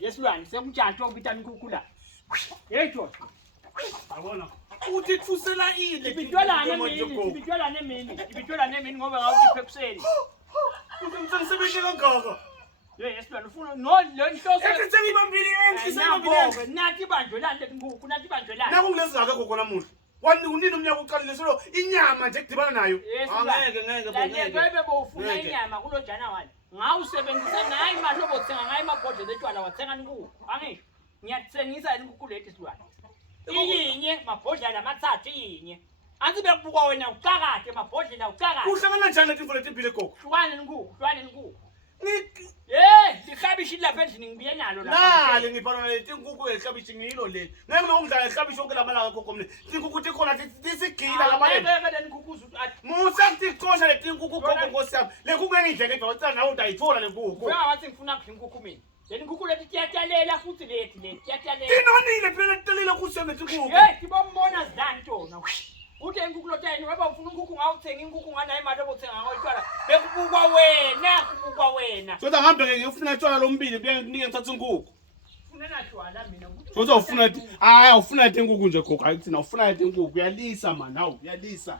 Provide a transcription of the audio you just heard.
Yesilwane sekujantwa ukubitana inkukhu la. Yetho. Yabona. Uthi thusela ile. Ibitwelane emini ngoba ngawuthi ekuseni. Usemsebenze kangaka. Yesilwane ufuna no le nhloso. Ethi sengibambile enhlisweni nathi ibanjwe lana inkukhu nathi ibanjwe lana. Nakungilezaka gogo namuhla. Wani unini umnyaka uqalile solo inyama nje kudibana nayo. Ngeke. Bebe bofuna inyama kulo jana wani. Ngawusebenzisa nayi imali obothenga ngayi amabhodlela etshwala wathenga inkukhu. Angithi ngiyathengisa inkukhu lethi Slwane. Iyinye mabhodlela amathathu iyinye. Anti bekubukwa wena uqakade mabhodlela uqakade. Uhlangana njani lethi mfowethu impilo gogo? Slwane inkukhu. Likhabishi lapha endlini ngibuye nalo lapha. Nale ngiphala lethi inkukhu ekhabishi ngilo le. Ngeke ngokudlala ekhabishi onke lamalanga gogo mina. Inkukhu tikhona tisigila lamalanga. Ngeke inkukhu uthi Musa kuthixosha lethi inkukhu gogo nkosiyami. Le nkukhu engidleke ngicela nawe utayithola le nkukhu. Wathi ngifuna kudla inkukhu mina. Le nkukhu lethi tiyatalela futhi lethi tiyatalela. Inonile phela talela kuseme lethi inkukhu. Tibombona zidani tona. Uthi inkukhu lotayini weba ufuna inkukhu ngawuthenga inkukhu nganayo imali obothenga ngawuyitwala. Bekubukwa wena. Soda ngihambe ke ngiyofuna itshwala lombili kuye nginike ngithatha inkukhu. Ufuna natshwala mina. Soda ufuna inkukhu nje gogo ayithina ufuna inkukhu uyalisa man hawu uyalisa.